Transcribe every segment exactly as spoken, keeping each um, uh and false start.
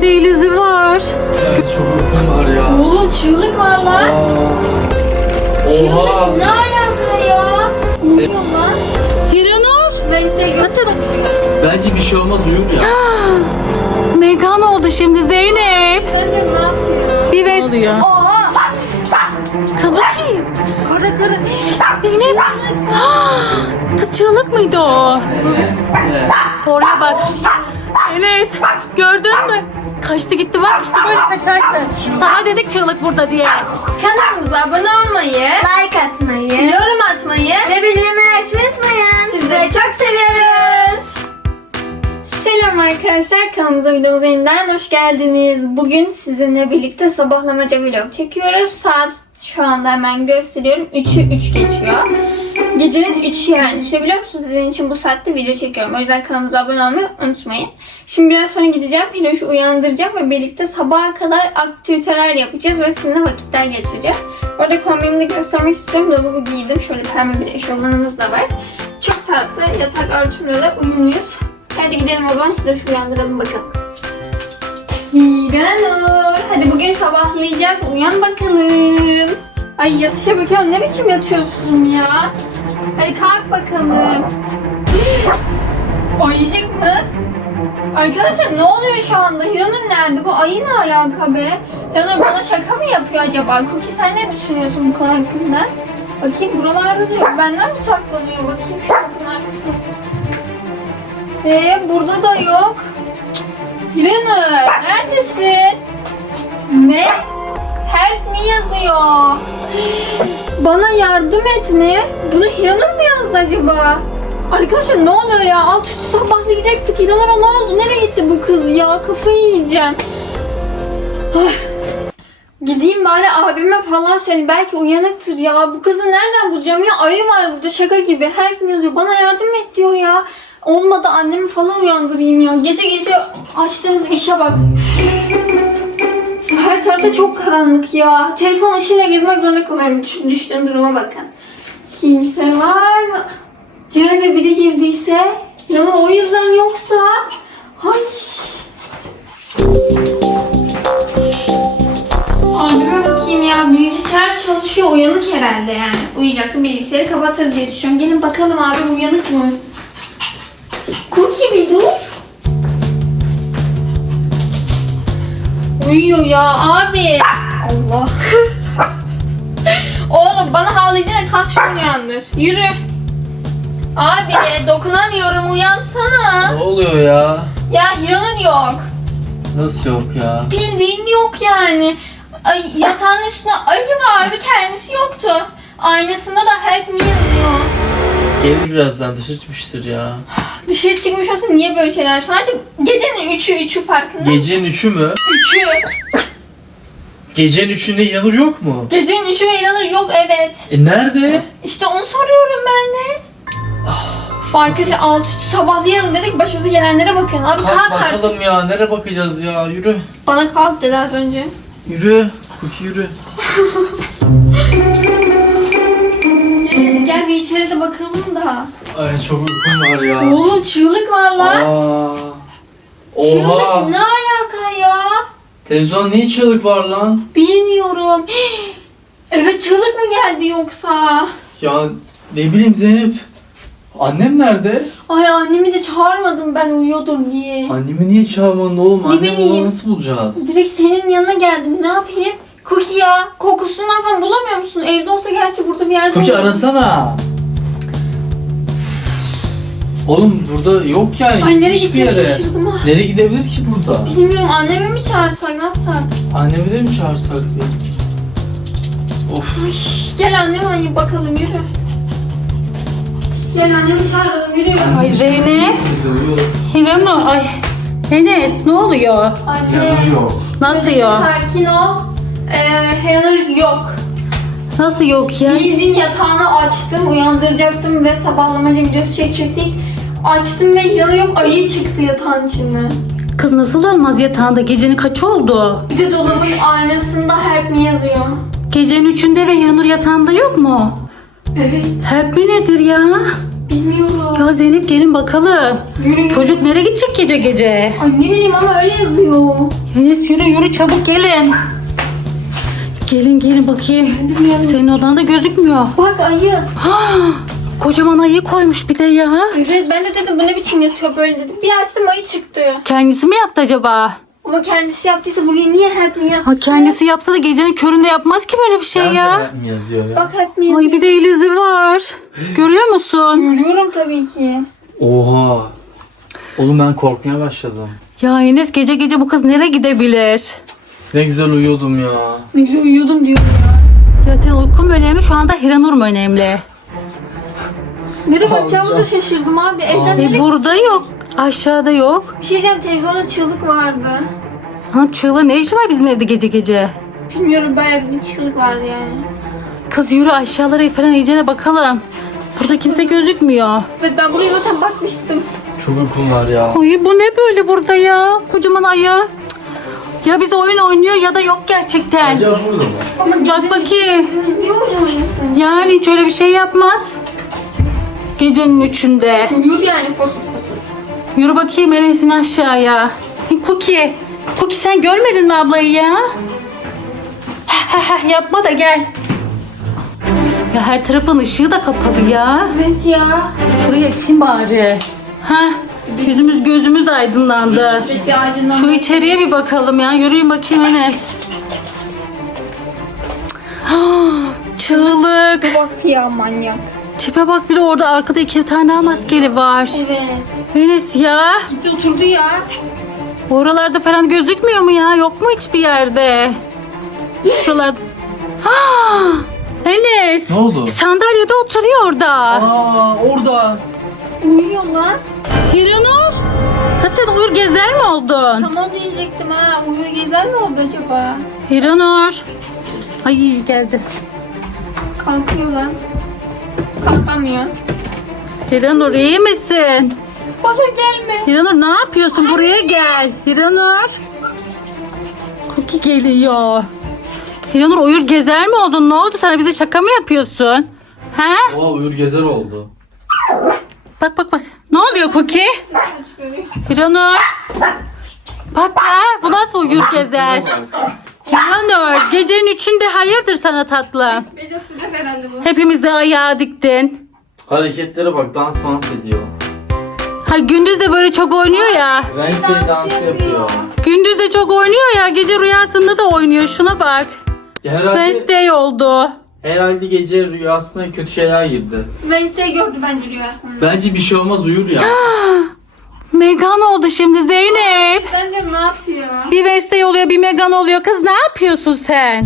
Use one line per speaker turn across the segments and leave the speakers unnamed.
Bir de el izi var.
Evet, çok uykum var ya.
Oğlum çığlık var lan. Çığlık
Oha.
ne alaka ya? Uyuyor lan.
Hiranur.
Ben size gö-
Nasıl?
Bence bir şey olmaz, uyur ya.
Mekan oldu şimdi Zeynep.
Ben de ne yapıyor?
Bir ves... oluyor?
Oha.
Kız bakayım.
Kara kara.
Zeynep. Kız çığlık mıydı o?
Ne?
Oraya bak. Enes gördün mü? Kaçtı gitti bak işte böyle kaçarsın. Sana dedik çığlık burada diye.
Kanalımıza abone olmayı, like atmayı, yorum atmayı ve bildirimleri açmayı unutmayın. Sizleri çok seviyoruz. Selam arkadaşlar, kanalımıza, videomuza yeniden hoş geldiniz. Bugün sizinle birlikte sabahlamaca vlog çekiyoruz. Saat şu anda hemen gösteriyorum. üçü üç geçiyor. Gecenin üçü yani. Düşünebiliyor musunuz? Sizin için bu saatte video çekiyorum. O yüzden kanalımıza abone olmayı unutmayın. Şimdi biraz sonra gideceğim. Hiroş'u uyandıracağım ve birlikte sabaha kadar aktiviteler yapacağız ve sizinle vakitler geçireceğiz. Orada kombinimi de göstermek istiyorum. Lavabo giydim. Şöyle pembe bir eşofmanımız da var. Çok tatlı. Yatak örtümle de uyumluyuz. Hadi gidelim o zaman. Hiroş'u uyandıralım bakalım. Hiranur. Hadi bugün sabahlayacağız. Uyan bakalım. Ay yatışa bakıyorum. Ne biçim yatıyorsun ya? Hadi kalk bakalım. Ayıcık mı? Arkadaşlar ne oluyor şu anda? Hiranur nerede? Bu ayı ne alaka be? Hiranur bana şaka mı yapıyor acaba? Cookie sen ne düşünüyorsun bu konu hakkında? Bakayım buralarda da yok. Benden mi saklanıyor? Bakayım şu kapının arkasına. Eee burada da yok. Hiranur neredesin? Ne? Help me yazıyor. Bana yardım etme. Bunu Hiranur mu yazdı acaba? Arkadaşlar ne oluyor ya? Alt üstü sabahlayacaktık. Hiranur'a ne oldu? Nereye gitti bu kız ya? Kafayı yiyeceğim. Ah. Gideyim bari abime falan söyleyeyim. Belki uyanıktır ya. Bu kızı nereden bulacağım ya? Ayı var burada şaka gibi. Help me yazıyor. Bana yardım et diyor ya. Olmadı annemi falan uyandırayım ya. Gece gece açtığımız işe bak. Her tarafta çok karanlık ya. Telefon ışığıyla gezmek zorunda kalıyorum. Düş, düştüğüm duruma bakın. Kimse var mı? Diğerine biri girdiyse? Yani o yüzden yoksa? Ay. Abime bakayım ya. Bilgisayar çalışıyor. Uyanık herhalde yani. Uyuyacaksa bilgisayarı kapatır diye düşünüyorum. Gelin bakalım abi uyanık mı? Cookie bir dur. Uyuyor ya abi. Allah. Oğlum bana havlayacağına kalk şunu uyandır. Yürü. Abi dokunamıyorum uyansana.
Ne oluyor ya?
Ya Hiranur yok.
Nasıl yok ya?
Bildiğin yok yani. Ay, yatağın üstünde ayı vardı kendisi yoktu. Aynasında da help me yazıyor.
Gelir birazdan, dışarı çıkmıştır ya.
Dışarı çıkmış olsa niye böyle şeyler? Sadece gecenin üçü üçü farkında.
Gecenin üçü mü?
Üçü.
Gecenin üçünde inanır yok mu?
Gecenin üçü ve inanır yok evet.
E nerede?
İşte onu soruyorum ben de. Farkı şey alt üstü sabahlayalım dedik başımıza gelenlere bakın. Abi kalk,
Kalk
artık.
bakalım ya, nereye bakacağız ya? Yürü.
Bana kalk dedi az önce.
Yürü. Cookie yürü.
Gel, gel bir içeri de bakalım da.
Ay çok uykum var ya.
Oğlum çığlık var lan.
Aa.
Çığlık
Oha.
ne alaka ya?
Televizyonda niye çığlık var lan?
Bilmiyorum. Evet çığlık mı geldi yoksa?
Ya ne bileyim Zeynep. Annem nerede?
Ay annemi de çağırmadım ben uyuyordur diye.
Annemi niye çağırmadın oğlum?
Ne
Annem
bileyim.
olanı nasıl bulacağız?
Direkt senin yanına geldim ne yapayım? Cookie ya kokusundan falan bulamıyor musun? Evde olsa gerçi burada bir yerde.
Cookie arasana. Oğlum burada yok yani.
Ay nereye
Hiçbir
gideceğim
yere.
şaşırdım ha.
Nereye gidebilir ki burada?
Bilmiyorum annemi mi çağırsak ne yapsak?
Annemi de mi çağırsak bir? Of.
Ay, gel anneme hani bakalım yürü. Gel annemi çağıralım yürü.
Ay Zeynep.
Kızılıyor.
Hiranur. Ay. Enes ne oluyor?
Anne.
Yanıyor.
Nasıl yok?
Sakin ol. Ee, Hiranur yok.
Nasıl yok ya?
Bildiğin yatağını açtım, uyandıracaktım ve sabahlamaca videosu çekecektik. Açtım ve Hiranur yok, ayı çıktı yatağın içinden.
Kız nasıl olmaz yatağında? Gecenin kaç oldu?
Bir de dolabın aynasında help me yazıyor.
Gecenin üçünde ve Hiranur yatağında yok mu?
Evet.
Help me nedir ya?
Bilmiyorum.
Ya Zeynep gelin bakalım.
Yürü.
Çocuk nereye gidecek gece gece?
Ay ne bileyim ama öyle yazıyor.
Enes yürü yürü çabuk gelin. Gelin gelin bakayım.
Geldim.
Senin odan da gözükmüyor.
Bak ayı.
Ha, kocaman ayı koymuş bir de ya.
Evet ben de dedim bu ne biçim yatıyor böyle dedim. Bir açtım ayı çıktı.
Kendisi mi yaptı acaba?
Ama kendisi yaptıysa buraya niye hep mi yazsın?
Ha, kendisi yapsa da gecenin köründe yapmaz ki böyle bir şey ya.
mi yazıyor ya?
Bak hep mi yazıyor?
Ay bir de el izi var. Görüyor musun?
Görüyorum tabii ki.
Oha. Oğlum ben korkmaya başladım.
Ya Enes gece gece bu kız nereye gidebilir?
Ne güzel uyuyordum ya.
Ne güzel uyuyordum diyor ya.
Ya senin uykun mu önemli şu anda Hiranur mu önemli?
Nereye bakacağımızı da şaşırdım abi. Evden
E
nereye?
burada yok. Aşağıda yok.
Bir şey diyeceğim televizyonda çığlık vardı.
Hanım çığlığı ne işi var bizim evde gece gece?
Bilmiyorum bayağı bir çığlık vardı yani.
Kız yürü aşağılara falan iyicene bakalım. Burada kimse gözükmüyor.
Evet ben buraya zaten bakmıştım.
Çok uykum var ya.
Ay bu ne böyle burada ya? Kocaman ayı. Cık. Ya biz oyun oynuyor ya da yok gerçekten.
Acaba burada mı?
Ama
Bak bakayım.
Niye öyle oynasın?
Yani hiç öyle bir şey yapmaz. Gecenin üçünde.
Uyuyor yani fosur fosur.
Yürü bakayım Enes'in aşağıya. Cookie. Cookie sen görmedin mi ablayı ya? Yapma da gel. Ya her tarafın ışığı da kapalı ya.
Evet ya.
Şurayı açayım bari. Ha, yüzümüz gözümüz aydınlandı.
Evet bir ağacından.
Şu içeriye bir bakalım ya. Yürüyün bakayım Enes. Ah, çığlık.
Bak ya manyak.
Tipe bak bir de orada arkada iki tane daha maskeli var.
Evet.
Enes ya.
Gitti oturdu ya.
Oralarda falan gözükmüyor mu ya? Yok mu hiçbir yerde? Şuralarda. Ha! Enes.
Ne oldu?
Sandalyede oturuyor orada.
Aa orada.
Uyuyor lan.
Hiranur. Ha sen uyur gezer mi oldun?
Tam onu diyecektim ha. Uyur gezer mi oldu acaba?
Hiranur. Ay geldi.
Kalkıyor lan. Kalkamıyor.
Hiranur iyi misin?
Bana gelme.
Hiranur ne yapıyorsun? Buraya gel. Hiranur. Cookie geliyor. Hiranur uyur gezer mi oldun? Ne oldu sana? Bize şaka mı yapıyorsun? Ha?
Oha uyur gezer oldu.
Bak bak bak. Ne oluyor Cookie?
Sesini çıkarıyor.
Hiranur. Bak ya bu nasıl uyur gezer? Hiranur gecenin üçünde hayırdır sana tatlım?
Beni de sıcak herhalde bu.
Hepimiz de ayağa diktin.
Hareketlere bak dans dans ediyor.
Ha gündüz de böyle çok oynuyor ya.
Wednesday dansı yapıyor.
Gündüz de çok oynuyor ya. Gece rüyasında da oynuyor. Şuna bak.
Ya herhalde,
Wednesday oldu.
herhalde gece rüyasına kötü şeyler girdi.
Wednesday gördü bence rüyasında.
Bence bir şey olmaz uyur ya.
Megan oldu şimdi Zeynep.
Ben diyorum ne yapıyor?
Bir Wednesday oluyor bir Megan oluyor. Kız ne yapıyorsun sen?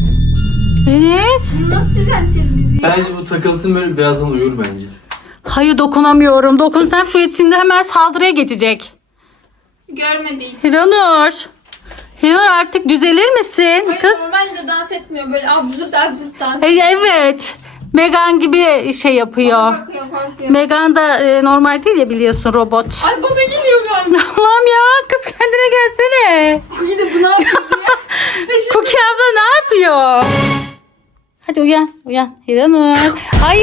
Enes.
Bunu nasıl düzelteceğiz biz ya?
Bence bu takılsın böyle birazdan uyur bence.
Hayır dokunamıyorum. Dokunsam şu içinde hemen saldırıya geçecek.
Görmedi.
Hiranur. Hiranur artık düzelir misin?
Hayır
Kız.
normalde dans etmiyor böyle absürt absürt dans.
E, evet. Megan gibi şey yapıyor.
Bakıyor korkuyor.
Megan da e, normal değil ya biliyorsun robot.
Ay bana geliyor galiba.
Allah'ım ya kız kendine gelsene.
Yine bu ne yapıyor ya? Peşin-
Cookie abla ne yapıyor? Hadi uyan uyan. Hiranur. Ay.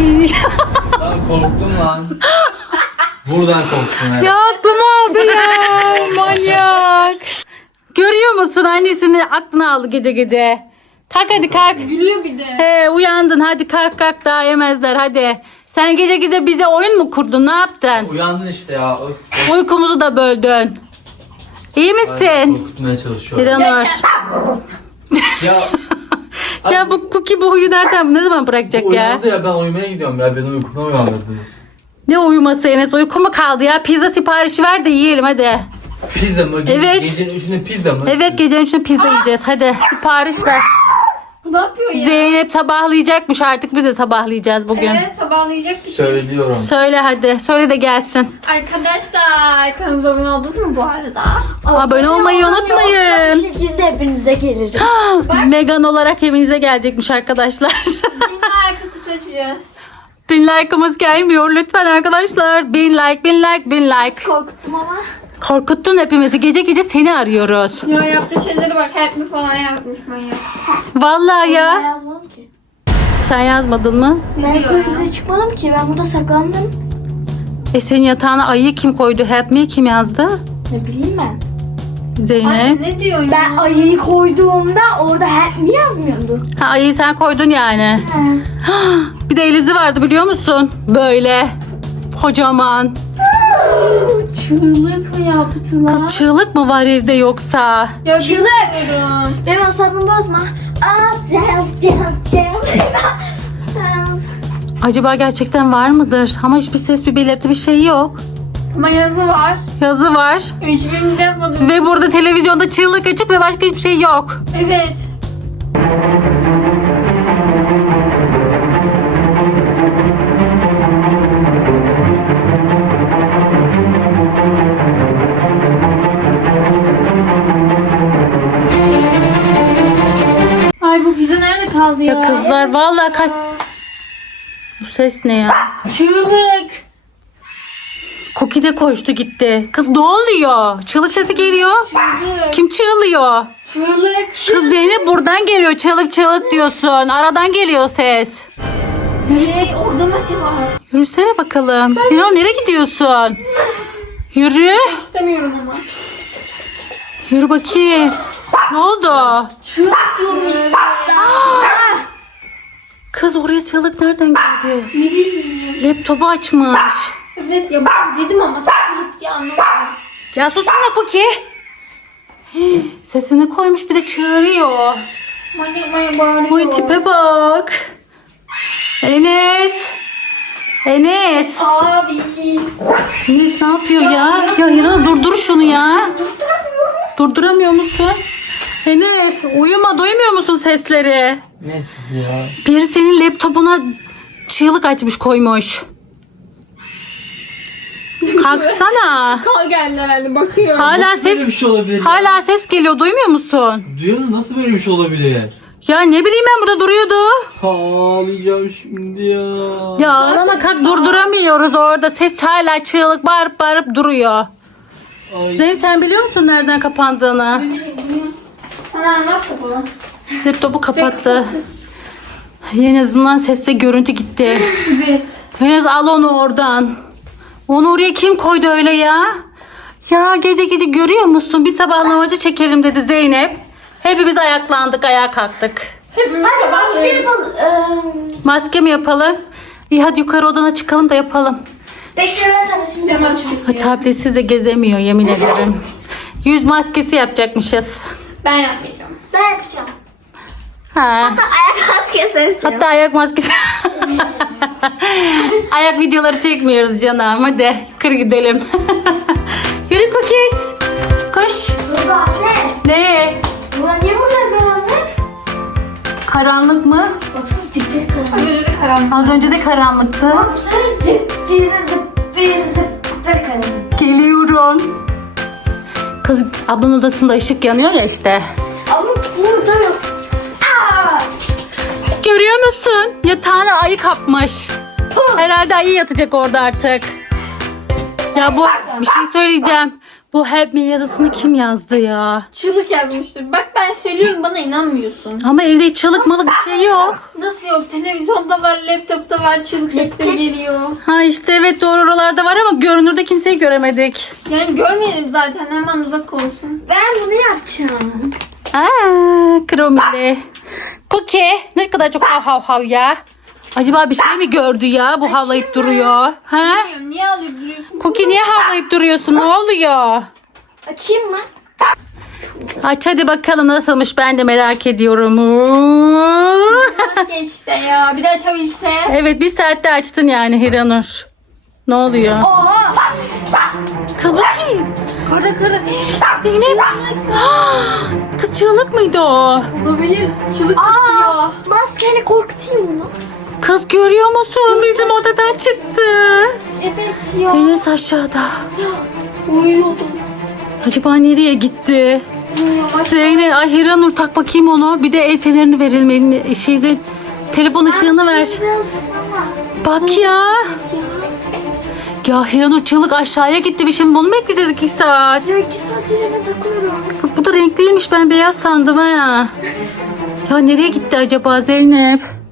Lan korktum lan. Buradan korktum herhalde.
Ya aklımı aldı ya. Manyak. Görüyor musun annesini aklını aldı gece gece. Kalk hadi kalk.
Gülüyor bir de.
He uyandın hadi kalk kalk daha yemezler hadi. Sen gece gece bize oyun mu kurdun ne yaptın?
Uyandın işte ya. Öf.
Uykumuzu da böldün. İyi
Ay,
misin?
korkutmaya çalışıyor.
Hiranur.
Ya
Ya bu Cookie bu huyu nereden ne zaman bırakacak ya?
uyandı ya ben uyumaya gidiyorum ya. Beni uykumdan uyandırdınız.
Ne uyuması Enes uyku mu kaldı ya? Pizza siparişi ver de yiyelim hadi.
Pizza mı? Ge-
Evet.
Gecenin üçünde pizza mı?
Evet gecenin içinde pizza yiyeceğiz hadi sipariş ver.
Bu ne yapıyor ya?
Zeynep sabahlayacakmış artık biz de sabahlayacağız bugün.
Evet sabahlayacak bir şey.
Söylüyorum.
Söyle hadi söyle de gelsin.
Arkadaşlar kanalımıza abone oldunuz mu bu arada?
Abone olmayı
Bu
unutmayın.
şekilde hepinize gelirim.
Megan olarak evinize gelecekmiş arkadaşlar.
Yine arka kutu açacağız.
Bin like'ımız gelmiyor lütfen arkadaşlar. Bin like bin like bin like.
Korkuttum ama.
Korkuttun hepimizi gece gece seni arıyoruz.
Ya yaptığı şeylere bak help me falan yazmış manyak.
Vallahi
Ya.
ya.
Yazmadım ki.
Sen yazmadın mı?
Ben koyunca çıkmadım ki. Ben burada saklandım.
E senin yatağına ayıyı kim koydu? Help me kim yazdı?
Ne bileyim ben.
Zeynep.
Ne diyorsun Ben ayıyı koyduğumda orada help mi yazmıyordu?
Ha, ayıyı sen koydun yani.
He.
Bir de Elizi vardı biliyor musun? Böyle. Kocaman.
Çığlık mı yaptılar?
Kız çığlık mı var evde yoksa?
Ya çığlık. Benim asabımı bozma. Aa, jazz, jazz, jazz. Jazz.
Acaba gerçekten var mıdır? Ama hiçbir ses, bir belirti, bir şey yok.
Ama yazı var.
Yazı var.
Hiçbirimiz yazmadık.
Ve burada televizyonda çığlık açık ve başka hiçbir şey yok.
Evet. Ay bu pizza nerede kaldı ya?
Ya kızlar vallahi kaç... Bu ses ne ya?
Çığlık.
Cookie de koştu gitti. Kız ne oluyor? Çığlık sesi geliyor.
Çığlık.
Kim çığlıyor?
Çığlık.
Kız Zeynep buradan geliyor. Çığlık çığlık diyorsun. Aradan geliyor ses.
Yürü. Orada mı acaba?
Yürüsene bakalım. Ya nereye gidiyorsun? Yürü.
İstemiyorum ama.
Yürü bakayım. Ne oldu?
Çığlık diyormuş.
Kız oraya çığlık nereden geldi?
Ne bileyim.
Laptopu açmış.
Evet ya ben dedim ama çığlık diye anlamadım.
Ya susana Cookie. Hii, sesini koymuş bir de çığırıyor.
Manyak manyak bağırıyor.
Oy tipe bak. Enes. Enes.
Abi.
Enes ne yapıyor ya? Ya Hira durdur şunu ya. Durduramıyor musun? Enes uyuma, duymuyor musun sesleri?
Ne siz ya?
Biri senin laptopuna çığlık açmış koymuş. Kalksana.
Kal geldi herhalde bakıyor.
Hala
Nasıl böyle bir
ses
şey olabilir ya?
hala ses geliyor, duymuyor musun?
Duyuyor musun? Nasıl böyle bir şey olabilir?
Ya ne bileyim ben, burada duruyordu.
Ağlayacağım şimdi ya.
Ya ağlama kalk, durduramıyoruz orada. Ses hala çığlık bağırıp bağırıp duruyor.
Ay.
Zeynep sen biliyor musun nereden kapandığını?
Ana ne yaptı bu?
Laptopu kapattı. En azından ses ve görüntü gitti.
Evet.
Enes al onu oradan. Onu oraya kim koydu öyle ya? Ya gece gece görüyor musun? Bir sabahlamacı çekelim dedi Zeynep. Hepimiz ayaklandık, ayağa kalktık.
Hepimiz sabahlıyoruz.
Maske mi yapalım? İyi hadi yukarı odana çıkalım da yapalım.
Bekle ben tanışım. Ben açmışım.
Ay, tabletsiz de gezemiyor yemin ederim. Yüz maskesi yapacakmışız.
Ben yapmayacağım. Ben yapacağım.
Ha.
Ayak maskesi yapacağım.
Hatta ayak maskesi. Ayak videoları çekmiyoruz canım. Hadi yukarı gidelim. Yürü Cookies. Koş.
Burada ne?
Ne?
Burada niye bu kadar karanlık?
Karanlık mı?
Baksana zipleri karanlık. Az önce de karanlık.
Az önce de karanlıktı.
Bu sefer zipleri zipleri zipleri karanlık.
Geliyorum. Kız ablanın odasında ışık yanıyor ya işte.
Ama burada yok. Aa!
Görüyor musun? Yatağına ayı kapmış. Herhalde ayı yatacak orada artık. Ya bu bir şey söyleyeceğim. Bu Help Me yazısını kim yazdı ya?
Çığlık yazmıştır. Bak ben söylüyorum bana inanmıyorsun.
Ama evde hiç çığlık malık bir şey yok.
Nasıl yok? Televizyonda var, laptopta var, çığlık sesleri geliyor.
Ha işte evet doğru, oralarda var ama görünürde kimseyi göremedik.
Yani görmeyelim zaten, hemen uzak olsun. Ben bunu yapacağım.
Aa, Kromili. Cookie ne kadar çok hav hav hav ya. Acaba bir şey mi gördü ya bu havlayıp duruyor? Ha?
Bilmiyorum, niye alıp duruyorsun?
Cookie niye havlayıp duruyorsun? Ne oluyor?
Açayım mı?
Aç hadi bakalım nasılmış, ben de merak ediyorum.
Nasıl geçti ya? Bir de açabilse.
Evet bir saatte açtın yani Hiranur. Ne oluyor?
Oha!
Kız bakayım.
Kara kara.
Zeynep. Kız çığlık mıydı o?
Olabilir. Çığlık da siyah. Maskeyle korkutayım bunu.
Kız görüyor musun? Bizim odadan çıktı.
Evet ya.
Enes aşağıda.
Uyuyordum.
Acaba nereye gitti?
Uyuyor.
Zeynep, ay Hiranur tak bakayım onu. Bir de el fenerini verelim. Elini, şeyde, telefon ışığını ver.
Biraz zaman lazım.
Bak ya.
Siyah.
Ya Hiranur çığlık aşağıya gitti. Bir şimdi bunu mu bekleyeceğiz iki saat?
Ya iki saat elime takıyorum.
Kız bu da renkliymiş. Ben beyaz sandım ha. Ya nereye gitti acaba Zeynep?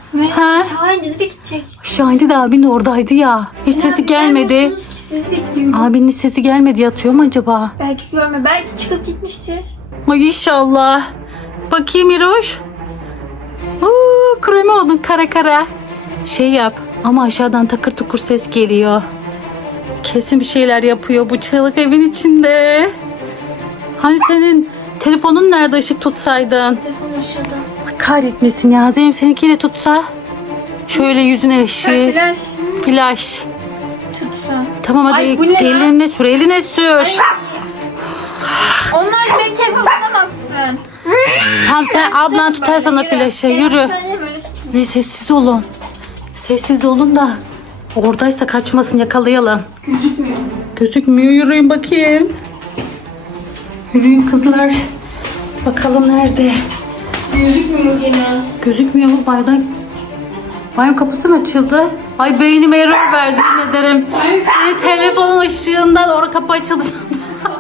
Ne?
Ha?
Şahin dedi de gidecek.
Şahin de abinin oradaydı ya. Hiç sesi gelmedi.
Gelmiyorsunuz ki, sizi bekliyorum.
Abinin sesi gelmedi, yatıyor mu acaba?
Belki görme. Belki çıkıp gitmiştir.
Ay inşallah. Bakayım İroş. Uuu kremi oldun kara kara. Şey yap ama aşağıdan takır tukur ses geliyor. Kesin bir şeyler yapıyor bu çığlık evin içinde. Hani senin telefonun nerede, ışık tutsaydın?
Telefon aşağıda.
Kahretmesin ya. Zeynep seninkiyle tutsa. Şöyle yüzüne ışığı.
Flash
Flash.
tutsa.
Tamam hadi
Ay, bu ne lan?
eline sür, eline sür.
Onlar benim telefonuma baksın.
Tamam sen ablan tutar sana flaşı. Yürü.
Sen de böyle tut.
Ne sessiz olun. Sessiz olun da oradaysa kaçmasın, yakalayalım.
Gözükmüyor.
Gözükmüyor, yürüyün bakayım. Yürüyün kızlar. Bakalım nerede?
Gözükmüyor gene.
Gözükmüyor mu baydan? Banyo kapısı mı açıldı? Ay beynim error verdi yemin ederim. Senin telefonun ışığından orada kapı açıldı sandım.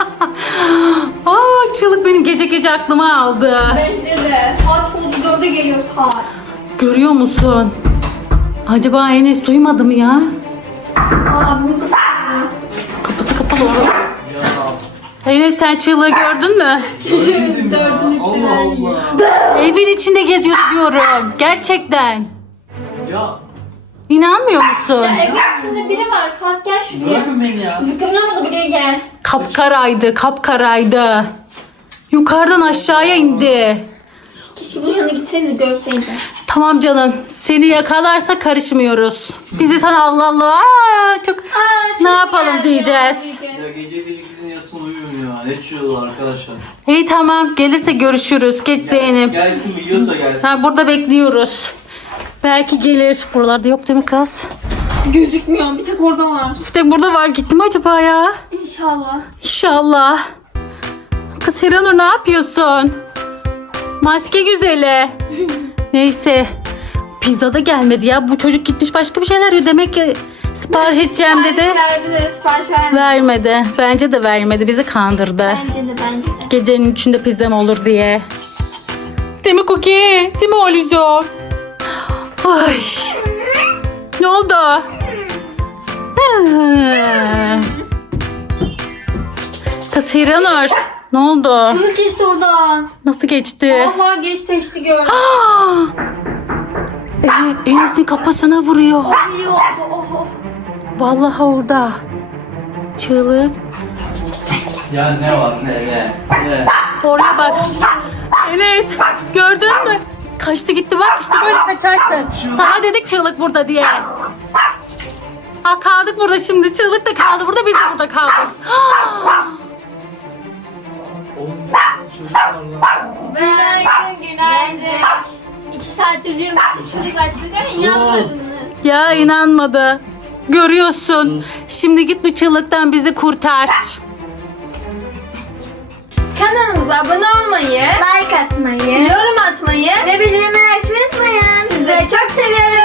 Aa, çığlık benim gece gece aklıma aldı.
Bence de. Saat oldu dörde geliyor saat.
Görüyor musun? Acaba Enes duymadı mı ya?
Aa bunu kapattı.
Kapısı kapalı orada. Enes sen çığlığı gördün mü?
Dördünü bir şey
Allah
vermiyor.
Allah.
Evin içinde geziyor diyorum. Gerçekten.
Ya
İnanmıyor musun?
Ya evin içinde biri var. Kalk gel şuraya.
bırakın beni ya.
Zıkkımlamadı buraya gel.
Kapkaraydı, kapkaraydı. Yukarıdan aşağıya indi.
Keşke bunun yanına gitseydin de görseydin.
Tamam canım. Seni yakalarsa karışmıyoruz. Biz de sana Allah Allah aa, çok
Aa,
ne
çok
yapalım
geldi,
diyeceğiz.
Ya gece gece gidin yatın uyuyun ya. Ne çığlığı arkadaşlar.
İyi tamam. Gelirse görüşürüz. Geç Zeynep.
Gelsin mi yiyorsa gelsin.
Ha, burada bekliyoruz. Belki gelir. Buralarda yok değil mi kız?
Gözükmüyor. Bir tek orada var.
Bir tek burada var. Gitti mi acaba ya?
İnşallah.
İnşallah. Kız Hiranur ne yapıyorsun? Maske güzeli. Neyse. Pizza da gelmedi ya. Bu çocuk gitmiş başka bir şeyler yiyor. Demek ki sipariş edeceğim dedi.
Sipariş verdi de sipariş vermedi.
Vermedi. Bence de vermedi. Bizi kandırdı.
Bence de bence de.
Gecenin içinde pizza mı olur diye. Değil mi Cookie? Değil mi Olizo? Ay. Ne oldu? Ha. Kız Hiranur. Ne oldu?
Çığlık geçti oradan.
Nasıl geçti?
Vallahi geçti geçti gördüm.
Aa! Eli, Enes'in kafasına vuruyor.
İyi oldu. Oh, oh.
Vallahi orada. Çığlık.
Ya ne var ne ne ne.
Oraya bak. Enes gördün mü? Kaçtı gitti bak işte böyle kaçarsın. Sana dedik çığlık burada diye. Ha kaldık burada şimdi. Çığlık da kaldı burada, biz de burada kaldık.
Oğlum çocuklar lan.
Günaydın günaydın. İki saattir diyorum çığlık açtık. İnanmadınız.
Ya inanmadı. Görüyorsun. Şimdi git bu çığlıktan bizi kurtar.
Kanalımıza abone olmayı, like atmayı, yorum atmayı ve bildirimleri açmayı unutmayın. Sizleri çok seviyoruz.